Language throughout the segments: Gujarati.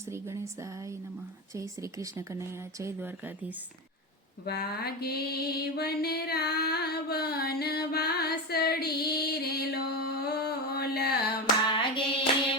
શ્રી ગણેશાય નમઃ. જય શ્રી કૃષ્ણ કનૈયા, જય દ્વારકાધીશ. વાગે વન રાવણ વાસળી રે લોલ, વાગે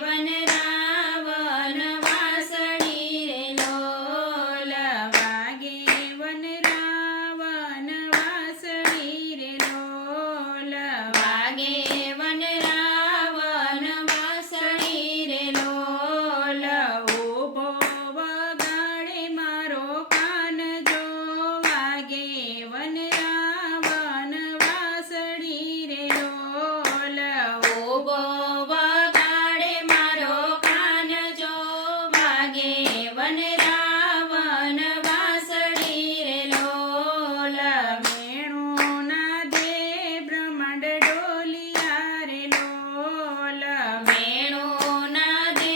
વન રાવણ વાસળી રે લોલ, વાગે વન રાવણ વાસળી રે લોલ, વાગે વન રાવણ વાસળી રે લોલ. ઊભો વગાડે મારો કાન જો, વાગે વન રાવણ વાસળી રે લોલ. ઊભો વગાડે મારો કાન જો, વાગે વન રાવણ વાસળી રે લોલ. વેણું નાદે બ્રહ્માંડ ડોલિયા રે લોલ, વેણું નાદે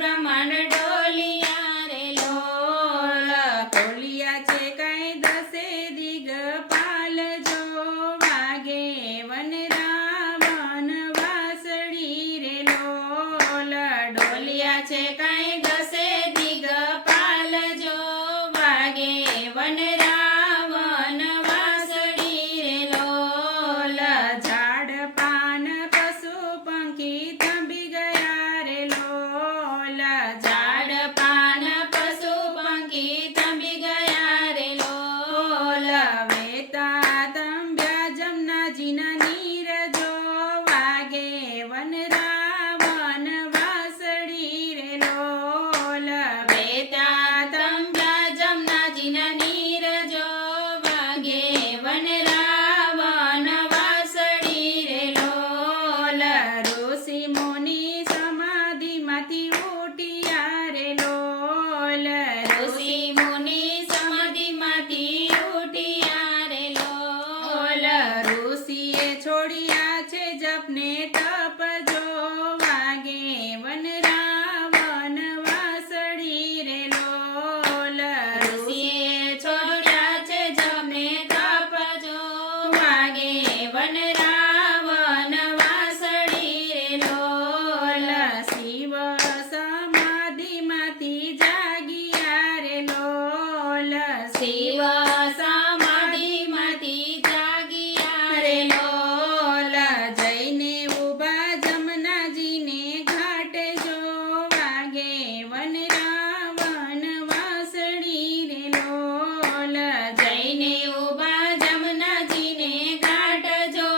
બ્રહ્માંડ ડોલિયા રે લોલ. તોલિયા છે કાંઈ દસે દિગપાલ જો, વાગે વન રાવણ વાસળી રે લોલ. ડોલિયા છે કાંઈ દસે દિગપાલ જો, વાગે વન રાવણ વાસળી રે લોલ. ઝાડ પાન પશુ પંખી થંભી ગયા રે લોલ, ઝાડ પાન પશુ પંખી થંભી ગયા રે લોલ. વેતા થંભ્યા જમનાજીના નીર જો, વાગે વન રાવણ વાસળી રે લોલ. વેતા થંભ્યા જમનાજીના નીર જો, વાગે વન રાવણ વાસળી રે લોલ. ઋષિ મુનિ સમાધિમાંથી ઉઠ્યા રે લોલ, ઋષિ મુનિ સમાધિમાંથી ઉઠ્યા રે લોલ. ઋષિએ છોડ્યા છે જપને તપ જો, વાગે વન રાવણ વાસળી રે લોલ. ઋષિએ છોડ્યા છે જપને તપ જો, વાગે વન રાવણ વાસળી રે લોલ. શિવ સમાધિમાંથી જાગ્યા રે લોલ, શિવ સમાધિમાંથી જાગ્યા રે લોલ. જઈને ઊભા જમનાજીને ઘાટે જો, વાગે વન રાવણ વાસળી રે લોલ. જઈને ઊભા જમનાજીને ઘાટ જો,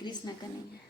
કૃષ્ણ કનૈયા